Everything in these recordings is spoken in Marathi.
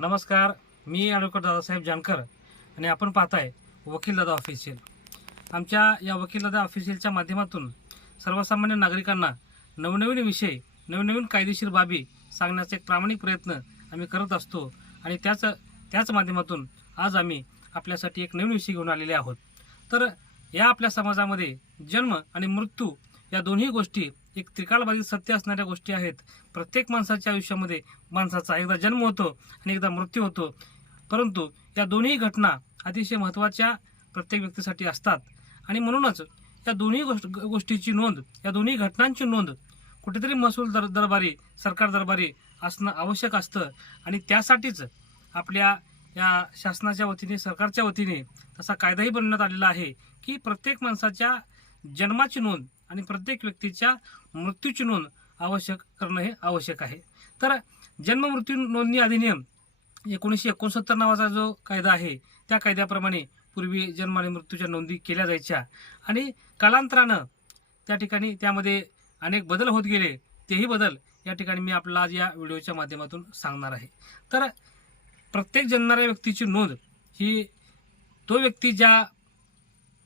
नमस्कार, मी ॲडव्होकेट दादासाहेब जानकर आणि आपण पाहताय वकील दादा ऑफिशियल. आमच्या या वकील दादा ऑफिशियलच्या माध्यमातून सर्वसामान्य नागरिकांना नवनवीन विषय, नवनवीन कायदेशीर बाबी सांगण्याचा एक प्रामाणिक प्रयत्न आम्ही करत असतो आणि त्याच माध्यमातून आज आम्ही आपल्यासाठी एक नवीन विषय घेऊन आलेले आहोत. तर या आपल्या समाजामध्ये जन्म आणि मृत्यू या दोन्ही गोष्टी एक त्रिकालबाधित सत्य असणाऱ्या गोष्टी आहेत. प्रत्येक माणसाच्या आयुष्यामध्ये माणसाचा एकदा जन्म होतो आणि एकदा मृत्यू होतो, परंतु या दोन्ही घटना अतिशय महत्त्वाच्या प्रत्येक व्यक्तीसाठी असतात आणि म्हणूनच या दोन्ही गोष्टीची नोंद, या दोन्ही घटनांची नोंद कुठेतरी महसूल दरबारी, सरकार दरबारी असणं आवश्यक असतं आणि त्यासाठीच आपल्या या शासनाच्या वतीने, सरकारच्या वतीने तसा कायदाही बनवण्यात आलेला आहे की प्रत्येक माणसाच्या जन्माची नोंद आणि प्रत्येक व्यक्तीच्या मृत्यूची नोंद आवश्यक करणं हे आवश्यक आहे. तर जन्म मृत्यू नोंदणी अधिनियम 1969 नावाचा जो कायदा आहे, त्या कायद्याप्रमाणे पूर्वी जन्म आणि मृत्यूच्या नोंदी केल्या जायच्या आणि कालांतरानं त्या ठिकाणी त्यामध्ये अनेक बदल होत गेले. तेही बदल या ठिकाणी मी आपल्याला आज या व्हिडिओच्या माध्यमातून सांगणार आहे. तर प्रत्येक जन्मणाऱ्या व्यक्तीची नोंद ही तो व्यक्ती ज्या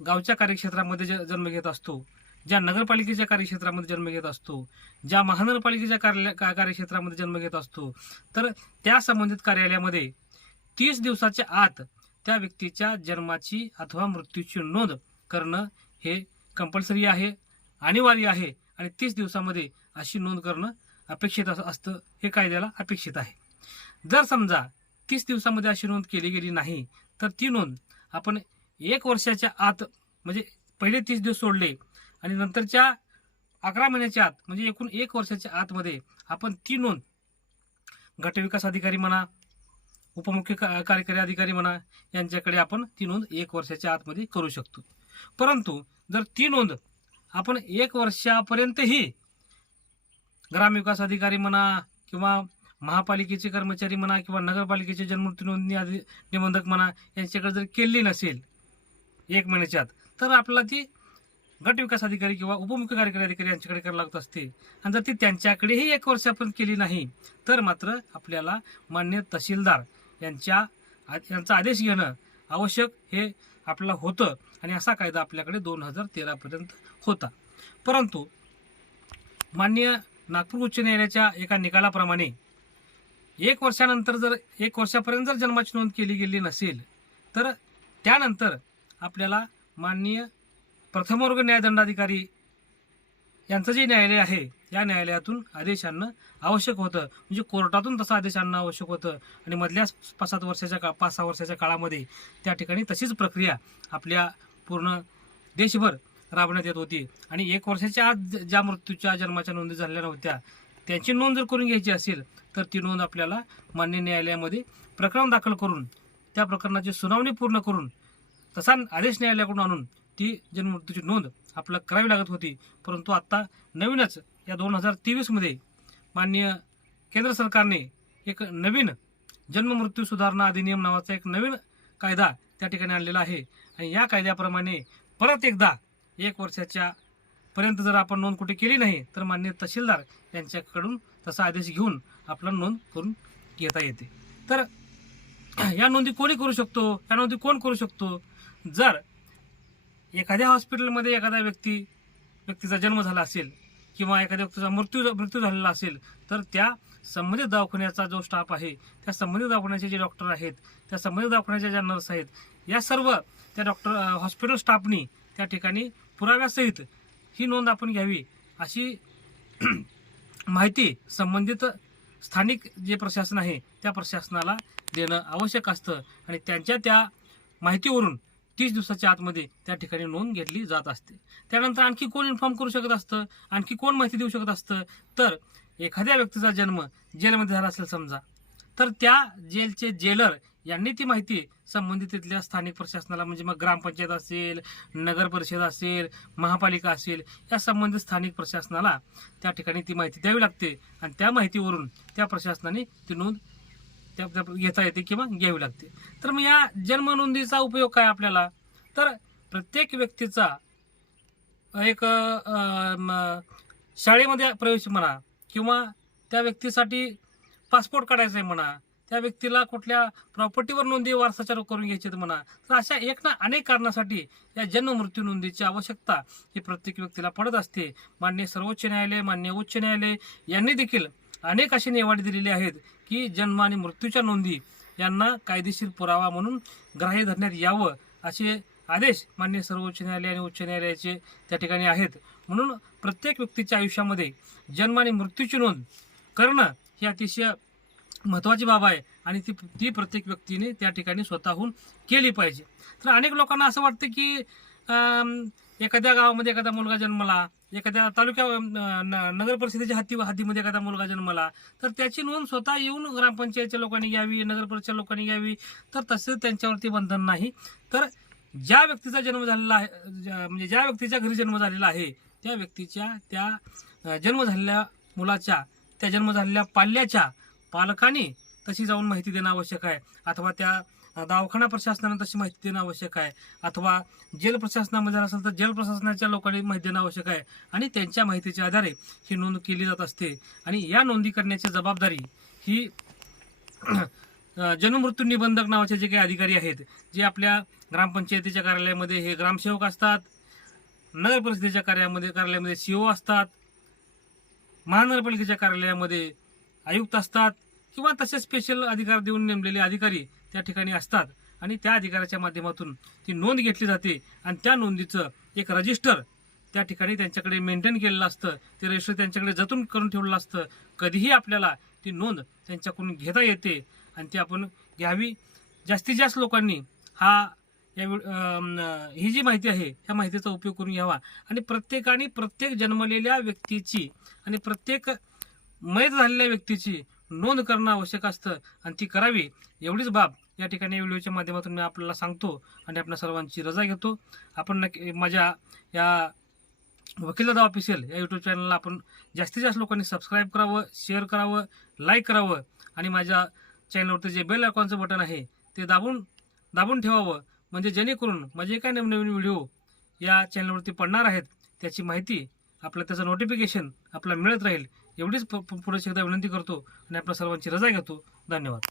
गावच्या कार्यक्षेत्रामध्ये जन्म घेत असतो, ज्या नगरपालिकेच्या कार्यक्षेत्रामध्ये जन्म घेत असतो, ज्या महानगरपालिकेच्या कार्यक्षेत्रामध्ये जन्म घेत असतो, तर त्या संबंधित कार्यालयामध्ये 30 दिवसाच्या आत त्या व्यक्तीच्या जन्माची अथवा मृत्यूची नोंद करणं हे कंपल्सरी आहे, अनिवार्य आहे आणि 30 दिवसामध्ये अशी नोंद करणं अपेक्षित असतं. हे कायद्याला अपेक्षित आहे. जर समजा 30 दिवसामध्ये अशी नोंद केली गेली नाही तर ती नोंद आपण 1 वर्षाच्या आत, म्हणजे पहिले 30 दिवस सोडले आणि नंतरच्या 11 महिन्याच्या आत, म्हणजे एकूण 1 वर्षाच्या आतमध्ये आपण ती नोंद गटविकास अधिकारी म्हणा, उपमुख्य कार्यकारी अधिकारी म्हणा, यांच्याकडे आपण ती नोंद 1 वर्षाच्या आतमध्ये करू शकतो. परंतु जर ती नोंद आपण 1 वर्षापर्यंतही ग्रामविकास अधिकारी म्हणा किंवा महापालिकेचे कर्मचारी म्हणा किंवा नगरपालिकेचे जन्ममृत्यू नोंदणी निबंधक म्हणा यांच्याकडे जर केली नसेल 1 महिन्याच्या आत, तर आपल्याला ती गटविकास अधिकारी किंवा उपमुख्य कार्यकारी अधिकारी यांच्याकडे करायला लागत असते. आणि जर ती त्यांच्याकडेही 1 वर्षापर्यंत केली नाही तर मात्र आपल्याला मान्य तहसीलदार यांचा आदेश घेणं आवश्यक हे आपल्याला होतं आणि असा कायदा आपल्याकडे 2013 पर्यंत होता. परंतु मान्य नागपूर उच्च न्यायालयाच्या एका निकालाप्रमाणे 1 वर्षानंतर जर 1 वर्षापर्यंत जर जन्माची नोंद केली गेली नसेल तर त्यानंतर आपल्याला माननीय प्रथमवर्ग न्यायदंडाधिकारी यांचं जे न्यायालय आहे या न्यायालयातून आदेश आणणं आवश्यक होतं. म्हणजे कोर्टातून तसा आदेश आणणं आवश्यक होतं आणि मधल्या 5-6 वर्षाच्या काळामध्ये त्या ठिकाणी तशीच प्रक्रिया आपल्या पूर्ण देशभर राबवण्यात येत होती आणि 1 वर्षाच्या आत ज्या मृत्यूच्या जन्माच्या नोंदी झालेल्या नव्हत्या त्यांची नोंद जर करून घ्यायची असेल तर ती नोंद आपल्याला मान्य न्यायालयामध्ये प्रकरण दाखल करून त्या प्रकरणाची सुनावणी पूर्ण करून तसा आदेश न्यायालयाकडून आणून ती जन्ममृत्यूची नोंद आपल्याला करावी लागत होती. परंतु आता नवीनच या 2023 मध्ये माननीय केंद्र सरकारने एक नवीन जन्ममृत्यू सुधारणा अधिनियम नावाचा एक नवीन कायदा त्या ठिकाणी आणलेला आहे आणि या कायद्याप्रमाणे परत एकदा 1 वर्षाच्या पर्यंत जर आपण नोंद कुठे केली नाही तर मान्य तहसीलदार यांच्याकडून तसा आदेश घेऊन आपल्याला नोंद करून घेता येते. तर या नोंदी कोणी करू शकतो, या नोंदी कोण करू शकतो? जर एखाद्या हॉस्पिटलमध्ये एखादा व्यक्तीचा जन्म झाला असेल किंवा एखाद्या व्यक्तीचा मृत्यू झालेला असेल तर त्या संबंधित दवाखान्याचा जो स्टाफ आहे, त्या संबंधित दवाखान्याचे जे डॉक्टर आहेत, त्या संबंधित दवाखान्याच्या ज्या नर्स आहेत, या सर्व त्या हॉस्पिटल स्टाफनी त्या ठिकाणी पुराव्यासहित ही नोंद आपण घ्यावी अशी माहिती संबंधित स्थानिक जे प्रशासन आहे त्या प्रशासनाला देणं आवश्यक असतं आणि त्यांच्या त्या माहितीवरून 30 दिवसाच्या आतमध्ये त्या ठिकाणी नोंद घेतली जात असते. त्यानंतर आणखी कोण इन्फॉर्म करू शकत असतं, आणखी कोण माहिती देऊ शकत असतं? तर एखाद्या व्यक्तीचा जन्म जेलमध्ये झाला असेल समजा, तर त्या जेलचे जेलर यांनी ती माहिती संबंधित तिथल्या स्थानिक प्रशासनाला, म्हणजे मग ग्रामपंचायत असेल, नगर परिषद असेल, महापालिका असेल, या संबंधित स्थानिक प्रशासनाला त्या ठिकाणी ती माहिती द्यावी लागते आणि त्या माहितीवरून त्या प्रशासनाने ती नोंद घेता येते किंवा घ्यावी लागते. तर मग या जन्म नोंदीचा उपयोग काय आपल्याला? तर प्रत्येक व्यक्तीचा एक शाळेमध्ये प्रवेश म्हणा किंवा त्या व्यक्तीसाठी पासपोर्ट काढायचा आहे म्हणा, त्या व्यक्तीला कुठल्या प्रॉपर्टीवर नोंदी वारसाच्या करून घ्यायचे म्हणा, तर अशा एक ना अनेक कारणासाठी या जन्म मृत्यू नोंदीची आवश्यकता ही प्रत्येक व्यक्तीला पडत असते. माननीय सर्वोच्च न्यायालय, माननीय उच्च न्यायालय यांनी देखील अनेक असे निवाडे दिलेले आहेत की जन्म आणि मृत्यूच्या नोंदी यांना कायदेशीर पुरावा म्हणून ग्राह्य धरण्यात यावं असे आदेश माननीय सर्वोच्च न्यायालय आणि उच्च न्यायालयाचे त्या ठिकाणी आहेत. म्हणून प्रत्येक व्यक्तीच्या आयुष्यामध्ये जन्म आणि मृत्यूची नोंद करणं ही अतिशय महत्त्वाची बाब आहे आणि ती प्रत्येक व्यक्तीने त्या ठिकाणी स्वतःहून केली पाहिजे. तर अनेक लोकांना असं वाटतं की एखाद्या गावामध्ये एखादा मुलगा जन्मला, एखाद्या तालुक्या नगर परिषदेच्या हद्दीमध्ये एखादा मुलगा जन्मला, तर त्याची नोंद स्वतः येऊन ग्रामपंचायतच्या लोकांनी घ्यावी, नगर परिषदेच्या लोकांनी घ्यावी. तर तसे त्यांच्यावरती बंधन नाही. तर ज्या व्यक्तीचा जन्म झालेला आहे, म्हणजे ज्या व्यक्तीच्या घरी जन्म झालेला आहे त्या व्यक्तीच्या त्या जन्म झालेल्या मुलाच्या, त्या जन्म झालेल्या पाल्याच्या पालकांनी तशी जाऊन माहिती देणं आवश्यक आहे, अथवा त्या दवाखाना प्रशासनाने तशी माहिती देणं आवश्यक आहे, अथवा जेल प्रशासनामध्ये असेल तर जेल प्रशासनाच्या लोकांनी माहिती देणं आवश्यक आहे. आणि त्यांच्या माहितीच्या आधारे ही नोंद केली जात असते. आणि या नोंदी करण्याची जबाबदारी ही जन्ममृत्यू निबंधक नावाचे जे काही अधिकारी आहेत, जे आपल्या ग्रामपंचायतीच्या कार्यालयामध्ये हे ग्रामसेवक असतात, नगर परिषदेच्या कार्यालयामध्ये सीओ असतात, महानगरपालिकेच्या कार्यालयामध्ये आयुक्त असतात, किंवा तसे स्पेशल अधिकार देऊन नेमलेले अधिकारी त्या ठिकाणी असतात. आणि त्या अधिकाऱ्याच्या माध्यमातून ती नोंद घेतली जाते आणि त्या नोंदीचं एक रजिस्टर त्या ठिकाणी त्यांच्याकडे मेंटेन केलेलं असतं. ते रजिस्टर त्यांच्याकडे जतन करून ठेवलेलं असतं. कधीही आपल्याला ती नोंद त्यांच्याकडून घेता येते आणि ती आपण घ्यावी. जास्तीत जास्त लोकांनी ही जी माहिती आहे ह्या माहितीचा उपयोग करून घ्यावा. आणि प्रत्येकाने प्रत्येक जन्मलेल्या व्यक्तीची आणि प्रत्येक मयत झालेल्या व्यक्तीची नोंद करणं आवश्यक असतं आणि ती करावी. एवढीच बाब या ठिकाणी व्हिडिओच्या माध्यमातून मी आपल्याला सांगतो आणि आपल्या सर्वांची रजा घेतो. आपण नक्की माझ्या या वकीलदादा ऑफिशियल या यूट्यूब चॅनलला आपण जास्तीत जास्त लोकांनी सबस्क्राईब करावं, शेअर करावं, लाईक करावं आणि माझ्या चॅनलवरती जे बेल आयकॉनचं बटन आहे ते दाबून ठेवावं. म्हणजे जेणेकरून माझे काय नवनवीन व्हिडिओ या चॅनलवरती पडणार आहेत त्याची माहिती आपल्याला, त्याचं नोटिफिकेशन आपल्याला मिळत राहील. एवढीच पुढे एकदा विनंती करतो आणि आपल्या सर्वांची रजा घेतो. धन्यवाद.